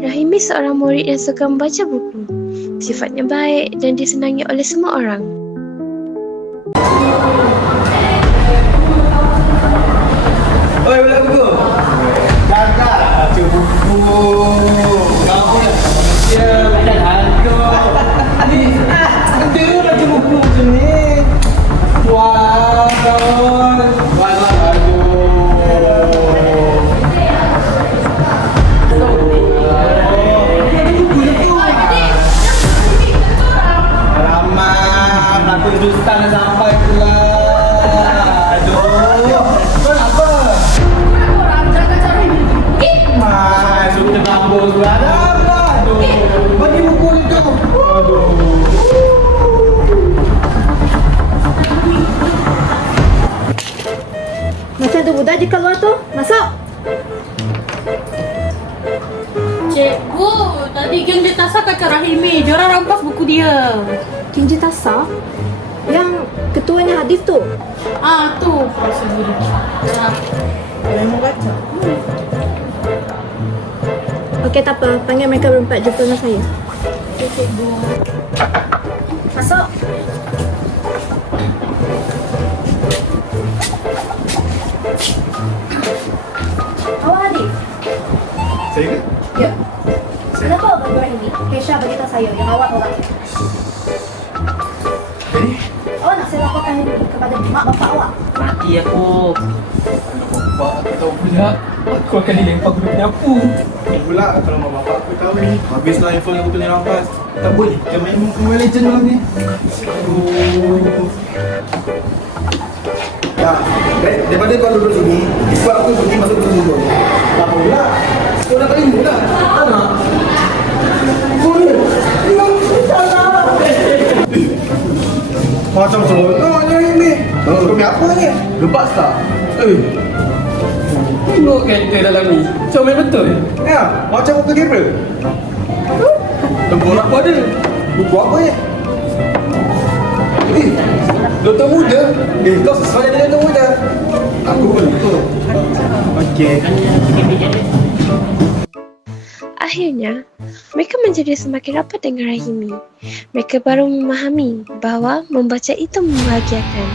Rahimi seorang murid yang suka membaca buku. Sifatnya baik dan disenangi oleh semua orang. Oi, budak buku. Kakak, baca buku. Kau pun nak manusia, macam hantu. Ni, ada baca buku macam ni. Wah, kawan. Wah, Justan dah sampai pula. Aduh. Kau nak apa? Orang jaga cara ini. Mas, sudah kampus pula. Aduh. Bagi buku ni tu. Aduh. Macam tu budak je keluar tu. Masuk. Cikgu, tadi geng dia tasar kacau Rahimi. Diorang rampas buku dia. Kinji Tasa yang ketuanya hadis tu. Tu prosedur. Memang baca. Okey, tak apa. Panggil mereka berempat jumpa dengan saya. Okey, cikgu. Masuk. Awak hadis? Saya ke? Ya. Kenapa awak berdua ini? Kesha beritahu saya yang awak tolak. Jadi? Awak nak saya laporkan ini kepada mak bapak awak. Mati aku. Bapak aku tahu pula. Aku akan dilempar guna penyapu. Pula kalau mak bapak aku tahu ni, habislah info yang betul ni rampas. Tak boleh, kita main Mobile Legends malam ni. Aduh. Ya, daripada kau duduk sini, ikut aku pergi masuk ke sini. Tak pula. Kau dah kali mula. Tak nak. Macam seronoknya ini. Kau punya apa ni? Lepas tak? Tengok karakter dalam ni. Comel betul. Ya, macam buku kamera. Tempur apa ada? Buku apa ni? Doktor muda. Kau sesuai dengan doktor muda. Aku pun betul. Okey. Akhirnya, mereka menjadi semakin rapat dengan Rahimi. Mereka baru memahami bahawa membaca itu membahagiakan.